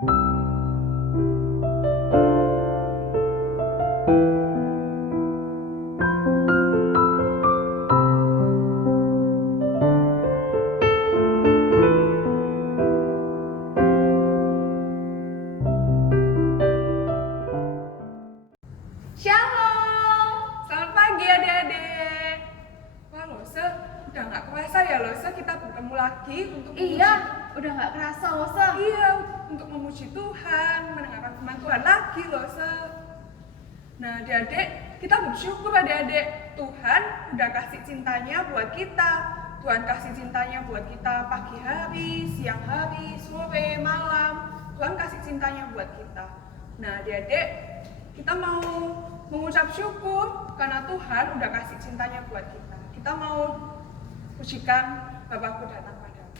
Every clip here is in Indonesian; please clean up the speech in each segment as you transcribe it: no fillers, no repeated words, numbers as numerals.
Shalom, selamat pagi adik-adik. Wah Lose, udah gak kerasa ya Lose kita bertemu lagi untuk Iya, udah gak kerasa Lose. Iya, untuk memuji Tuhan, mendengarkan firman Tuhan lagi Lose. Nah adik-adik, kita bersyukur adik-adik, Tuhan udah kasih cintanya buat kita. Tuhan kasih cintanya buat kita pagi hari, siang hari, sore, malam. Tuhan kasih cintanya buat kita. Nah adik-adik, kita mau mengucap syukur karena Tuhan udah kasih cintanya buat kita. Kita mau pujikan Bapakku datang padamu.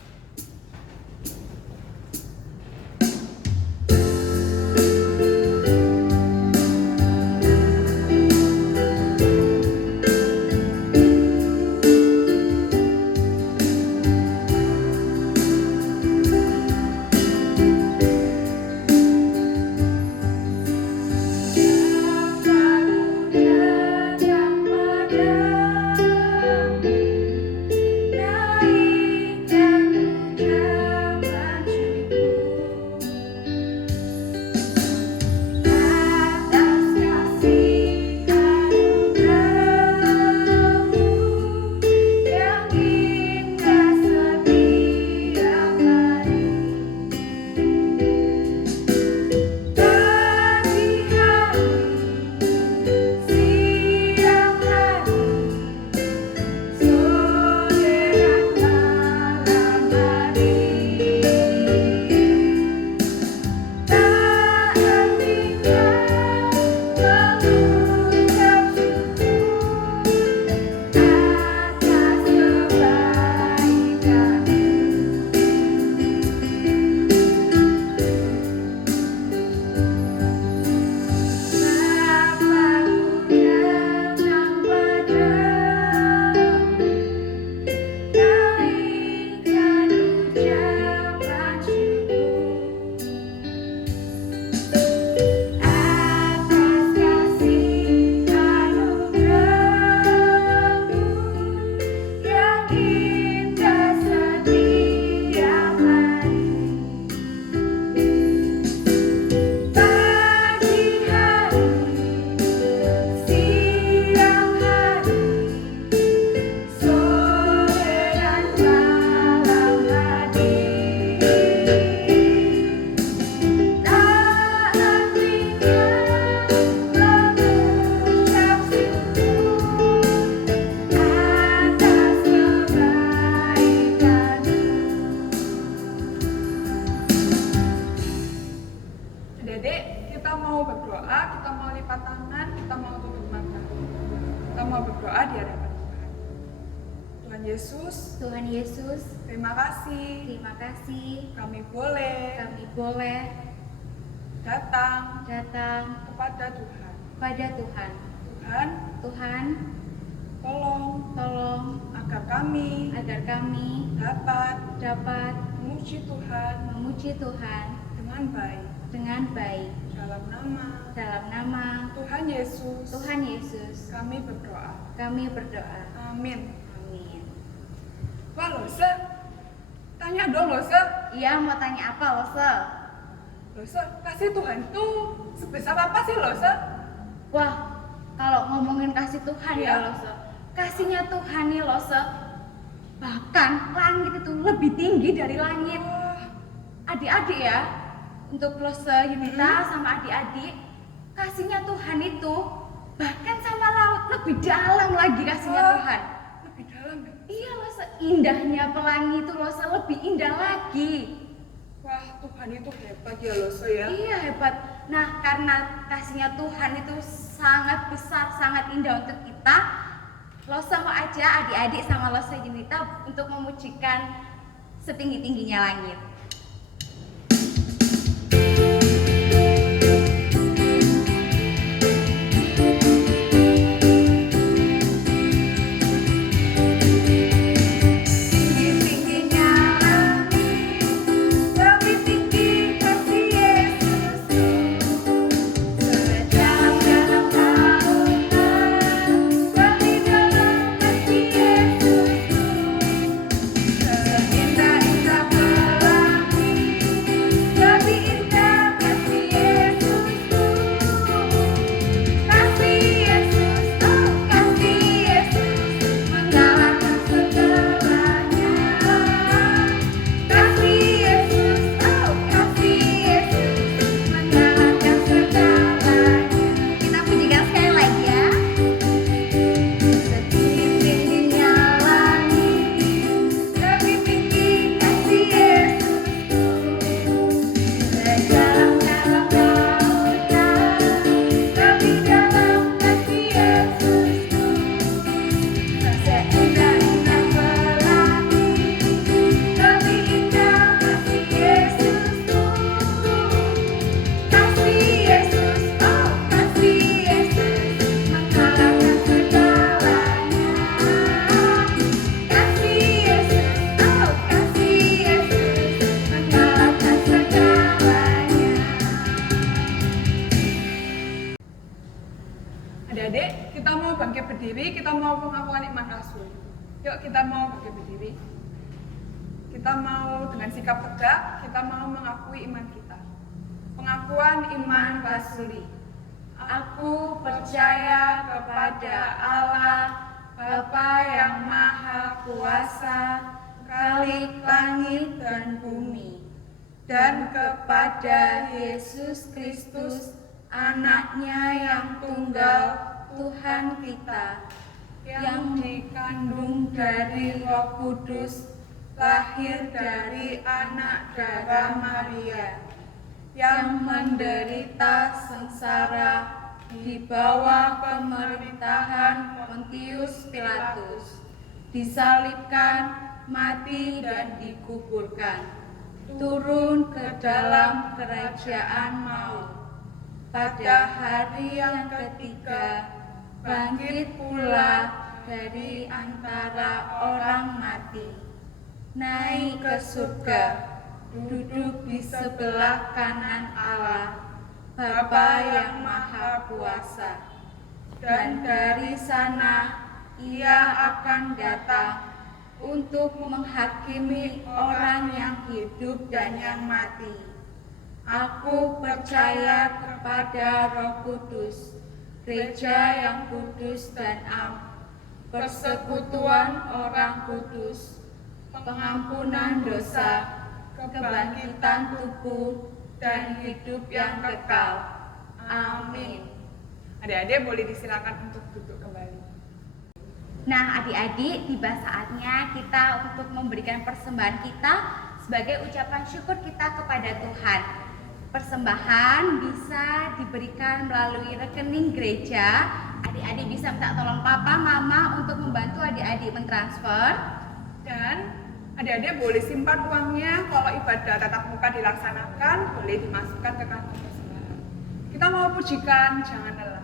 Adik-adik, kita mau berdoa, kita mau lipat tangan, kita mau tutup mata. Kita mau berdoa di hadapan Tuhan. Tuhan Yesus, Tuhan Yesus, terima kasih. terima kasih Kami boleh kami boleh datang datang kepada Tuhan. pada Tuhan. Tuhan, Tuhan, tolong agar kami agar kami dapat memuji Tuhan memuji Tuhan dengan baik. dengan baik. Dalam nama Tuhan Yesus, kami berdoa. kami berdoa. Amin. Amin. Wah Lose, tanya dong Lose. Iya, mau tanya apa Lose? Lose, kasih Tuhan itu sebesar apa sih Lose? Wah, kalau ngomongin kasih Tuhan Iya. ya Lose, kasihnya Tuhan nih Lose, bahkan langit itu lebih tinggi dari langit. Wah, Adik-adik ya, untuk Lose Yunita sama adik-adik, kasihnya Tuhan itu bahkan sama laut lebih dalam lagi kasihnya Wah. Tuhan. lebih dalam ya? Iya Lose, indahnya pelangi itu Lose lebih indah lagi. Wah, Tuhan itu hebat ya Lose ya. Iya hebat. Nah, karena kasihnya Tuhan itu sangat besar, sangat indah untuk kita, Lose mau aja adik-adik sama Lose Yunita untuk memujikan setinggi-tingginya langit. Tinggi-tingginya langit, lebih tinggi kasih mau pengakuan iman rasul. Yuk kita mau berdiri. Kita mau dengan sikap tegak, kita mau mengakui iman kita. Pengakuan iman rasuli. Aku percaya kepada Allah, Bapa yang Maha Kuasa, Khalik langit dan bumi, dan kepada Yesus Kristus, Anaknya yang tunggal, Tuhan kita, yang dikandung dari Roh Kudus, lahir dari anak darah Maria, yang menderita sengsara di bawah pemerintahan Pontius Pilatus, disalibkan, mati dan dikuburkan, turun ke dalam kerajaan maut. Pada hari yang ketiga, bangkit pula dari antara orang mati, naik ke surga, duduk di sebelah kanan Allah, Bapa yang Maha Kuasa. Dan dari sana Ia akan datang untuk menghakimi orang yang hidup dan yang mati. Aku percaya kepada Roh Kudus, gereja yang kudus dan am, persekutuan orang kudus, pengampunan dosa, kebangkitan tubuh, dan hidup yang kekal. Amin. Adik-adik boleh disilakan untuk duduk kembali. Nah, adik-adik, tiba saatnya kita untuk memberikan persembahan kita sebagai ucapan syukur kita kepada Tuhan. Persembahan bisa diberikan melalui rekening gereja. Adik-adik bisa minta tolong papa, mama untuk membantu adik-adik mentransfer. Dan adik-adik boleh simpan uangnya kalau ibadah tatap muka dilaksanakan, boleh dimasukkan ke kantong persembahan. Kita mau pujikan, jangan lelah.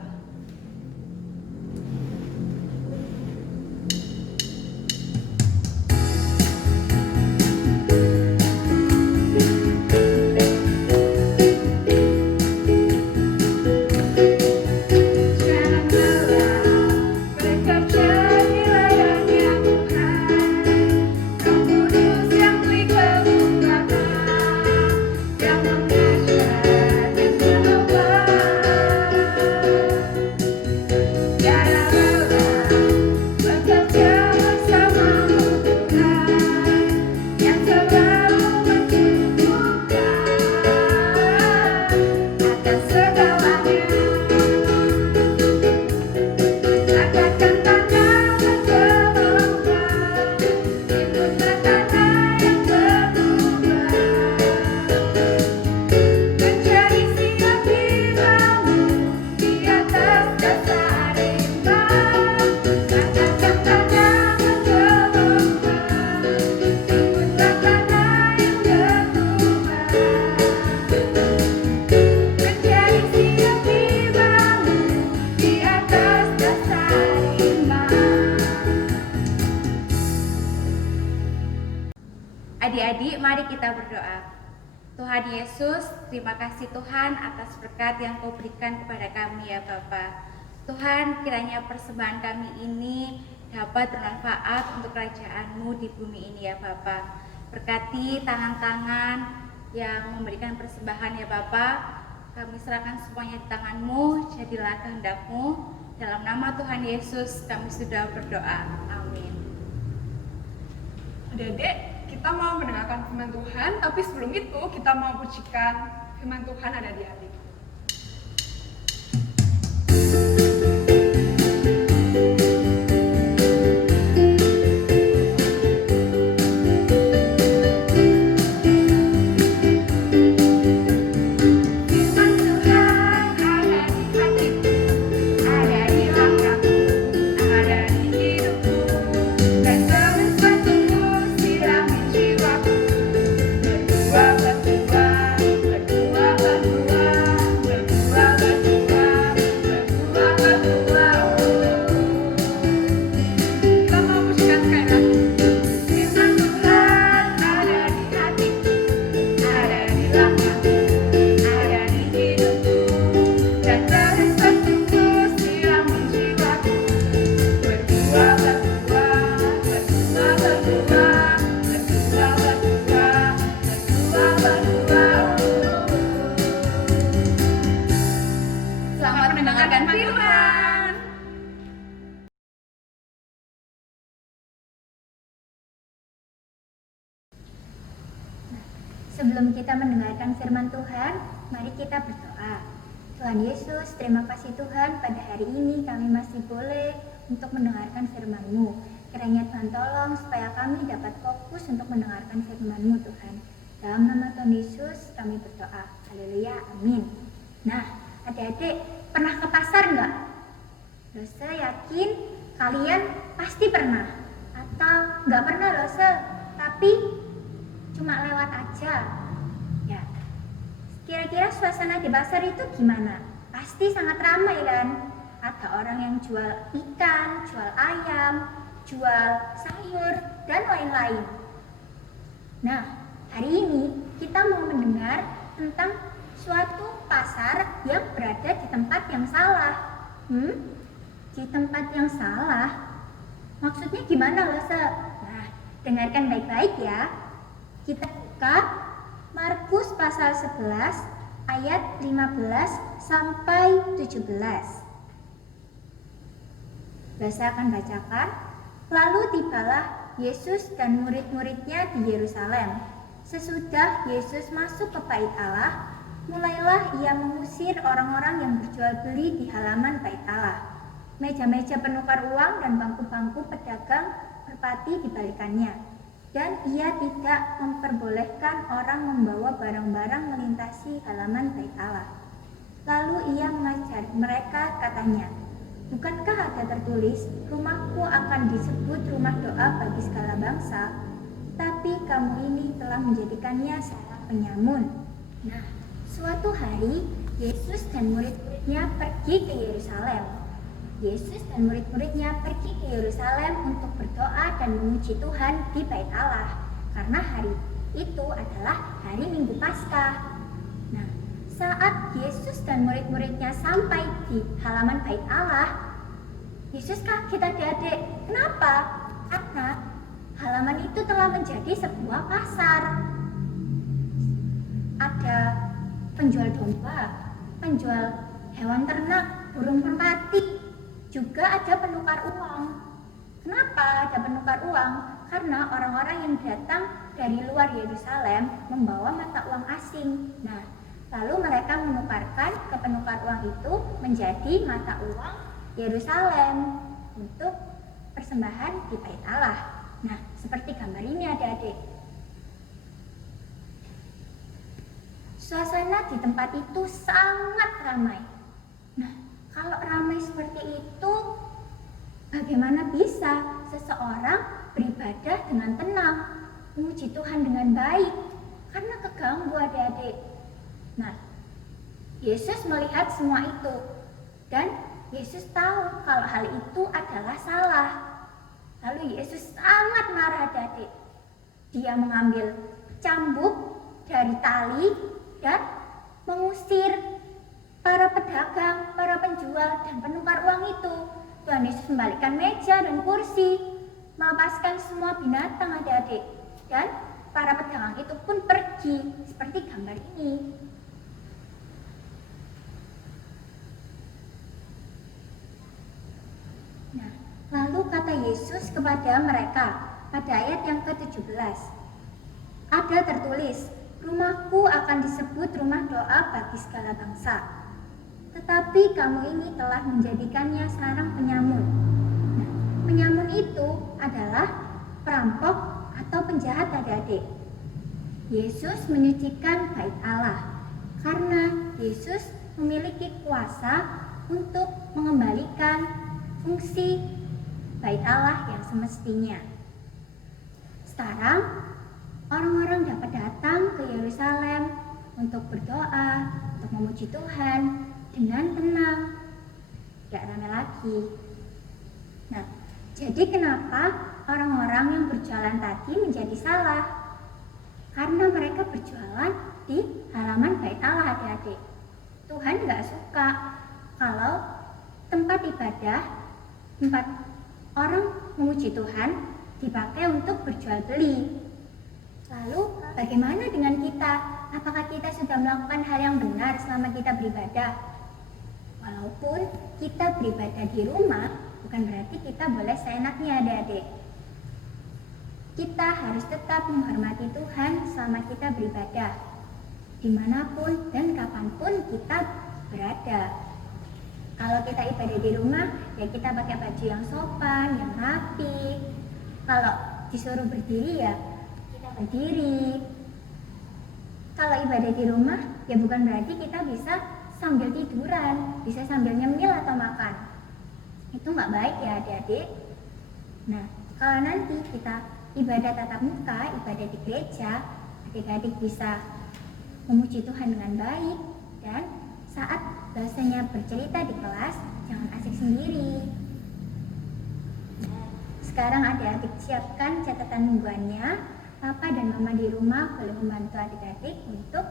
Adik-adik, mari kita berdoa. Tuhan Yesus, terima kasih Tuhan atas berkat yang Kau berikan kepada kami ya Bapa. Tuhan, kiranya persembahan kami ini dapat bermanfaat untuk kerajaan-Mu di bumi ini ya Bapa. Berkati tangan-tangan yang memberikan persembahan ya Bapa. Kami serahkan semuanya di tangan-Mu, jadilah kehendak-Mu. Dalam nama Tuhan Yesus kami sudah berdoa. Amin. Adik-adik, kita mau mendengarkan firman Tuhan, tapi sebelum itu kita mau pujikan firman Tuhan ada di hati. Sebelum kita mendengarkan firman Tuhan, mari kita berdoa. Tuhan Yesus, terima kasih Tuhan, pada hari ini kami masih boleh untuk mendengarkan firman-Mu. Kiranya Tuhan tolong supaya kami dapat fokus untuk mendengarkan firman-Mu Tuhan. Dalam nama Tuhan Yesus kami berdoa. Haleluya, amin. Nah, adik-adik pernah ke pasar nggak? Saya yakin kalian pasti pernah. Atau nggak pernah loh, tapi cuma lewat aja. Ya, kira-kira suasana di pasar itu gimana? Pasti sangat ramai kan? Ada orang yang jual ikan, jual ayam, jual sayur, dan lain-lain. Nah, hari ini kita mau mendengar tentang suatu pasar yang berada di tempat yang salah. Di tempat yang salah? Maksudnya gimana loh, Nah, dengarkan baik-baik ya. Kita buka Markus pasal 11 ayat 15 sampai 17. Saya akan bacakan. Lalu tibalah Yesus dan murid-muridnya di Yerusalem. Sesudah Yesus masuk ke Bait Allah, mulailah ia mengusir orang-orang yang berjual beli di halaman Bait Allah. Meja-meja penukar uang dan bangku-bangku pedagang merpati dibalikannya. Dan ia tidak memperbolehkan orang membawa barang-barang melintasi halaman Bait Allah. Lalu ia mengajari mereka, katanya, bukankah ada tertulis, rumahku akan disebut rumah doa bagi segala bangsa, tapi kamu ini telah menjadikannya sarang penyamun. Nah, suatu hari Yesus dan murid-muridnya pergi ke Yerusalem. Yesus dan murid-muridnya pergi ke Yerusalem untuk berdoa dan memuji Tuhan di Bait Allah, karena hari itu adalah hari Minggu Paskah. Nah, saat Yesus dan murid-muridnya sampai di halaman Bait Allah, Yesus kaget adik-adik. Kenapa? Karena halaman itu telah menjadi sebuah pasar. Ada penjual domba, penjual hewan ternak, burung merpati, juga ada penukar uang. Kenapa ada penukar uang? Karena orang-orang yang datang dari luar Yerusalem membawa mata uang asing. Nah, lalu mereka menukarkan ke penukar uang itu menjadi mata uang Yerusalem untuk persembahan di Bait Allah. Nah, seperti gambar ini adik-adik. Suasana di tempat itu sangat ramai. Nah, kalau ramai seperti itu, bagaimana bisa seseorang beribadah dengan tenang, memuji Tuhan dengan baik? Karena keganggu adik-adik. Nah, Yesus melihat semua itu, dan Yesus tahu kalau hal itu adalah salah. Lalu Yesus sangat marah adik-adik. Dia mengambil cambuk dari tali dan mengusir para pedagang, para penjual, dan penukar uang itu. Tuhan Yesus membalikkan meja dan kursi, melepaskan semua binatang adik-adik. Dan para pedagang itu pun pergi, seperti gambar ini. Nah, lalu kata Yesus kepada mereka pada ayat yang ke-17. Ada tertulis, rumahku akan disebut rumah doa bagi segala bangsa. Tetapi kamu ini telah menjadikannya sarang penyamun. Nah, penyamun itu adalah perampok atau penjahat adik-adik. Yesus menyucikan Bait Allah karena Yesus memiliki kuasa untuk mengembalikan fungsi Bait Allah yang semestinya. Sekarang orang-orang dapat datang ke Yerusalem untuk berdoa, untuk memuji Tuhan dengan tenang, tidak ramai lagi. Nah, jadi kenapa orang-orang yang berjualan tadi menjadi salah? Karena mereka berjualan di halaman Bait Allah adik-adik. Tuhan gak suka kalau tempat ibadah, tempat orang memuji Tuhan dipakai untuk berjual beli. Lalu bagaimana dengan kita? Apakah kita sudah melakukan hal yang benar selama kita beribadah? Walaupun kita beribadah di rumah, bukan berarti kita boleh seenaknya adik-adik. Kita harus tetap menghormati Tuhan selama kita beribadah. dimanapun dan kapanpun kita berada. Kalau kita ibadah di rumah, ya kita pakai baju yang sopan, yang rapi. Kalau disuruh berdiri, ya kita berdiri. Kalau ibadah di rumah, ya bukan berarti kita bisa sambil tiduran, bisa sambil nyemil atau makan. Itu nggak baik ya adik-adik. Nah, kalau nanti kita ibadah tatap muka, ibadah di gereja, adik-adik bisa memuji Tuhan dengan baik, dan saat dosennya bercerita di kelas, jangan asik sendiri. Sekarang adik-adik siapkan catatan mingguannya. Papa dan Mama di rumah boleh membantu adik-adik untuk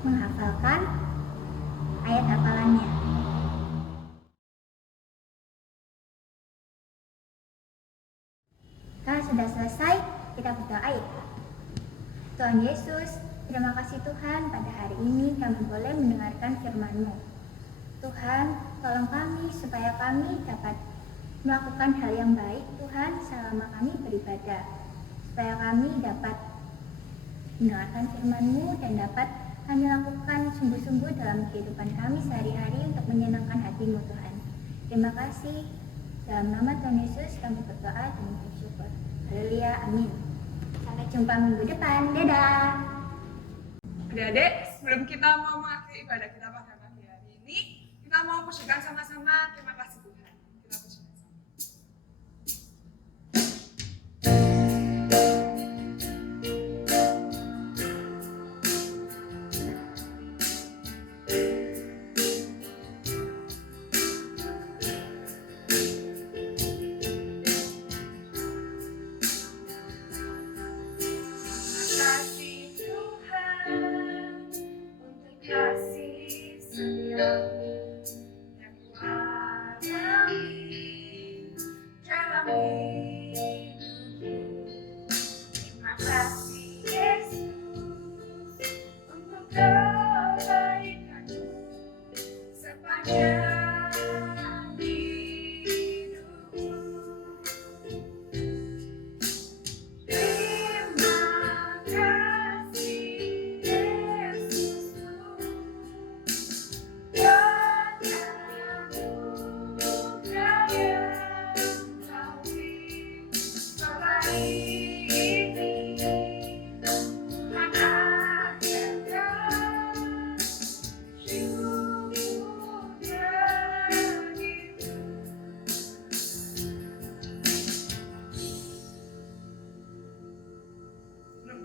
menghafalkan ayat hafalannya. Kalau sudah selesai, kita berdoa ya. Tuhan Yesus, terima kasih Tuhan, pada hari ini kami boleh mendengarkan firman-Mu. Tuhan, tolong kami supaya kami dapat melakukan hal yang baik Tuhan selama kami beribadah, supaya kami dapat mendengarkan firman-Mu dan dapat kami lakukan sungguh-sungguh dalam kehidupan kami sehari-hari untuk menyenangkan hati-Mu Tuhan. Terima kasih. Dalam nama Tuhan Yesus kami berdoa dan bersyukur. Haleluya, amin. Sampai jumpa minggu depan. Dadah. Adik-adik, sebelum kita mau mengakhiri ibadah kita pada pagi hari ini, kita mau pujikan sama-sama terima kasih Tuhan. Kita pujikan sama.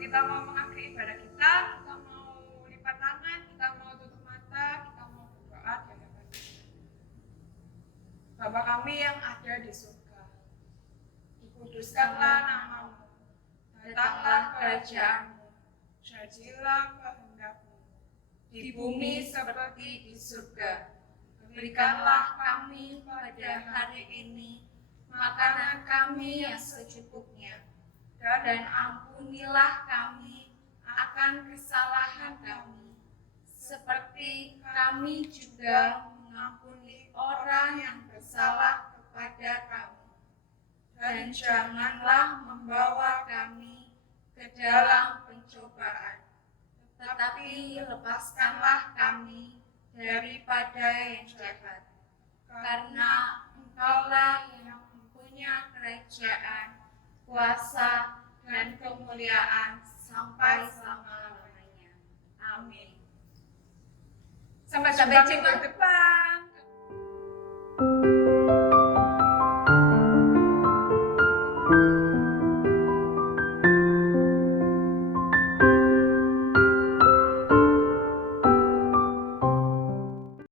Kita mau mengakhiri ibadah kita mau lipat tangan, kita mau tutup mata, kita mau berdoa di hadapan Tuhan. Bapa kami yang ada di surga, dikuduskanlah namamu, datanglah kerajaanmu, jadilah kehendak-Mu, di bumi seperti di surga. Berikanlah kami pada hari ini makanan kami yang secukupnya, dan ampunilah kami akan kesalahan kami, seperti kami juga mengampuni orang yang bersalah kepada kami. Dan janganlah membawa kami ke dalam pencobaan, tetapi lepaskanlah kami daripada yang jahat. Karena Engkaulah yang mempunyai kerajaan, kuasa, dan kemuliaan sampai selama-lamanya. Amin. Sampai jumpa minggu depan.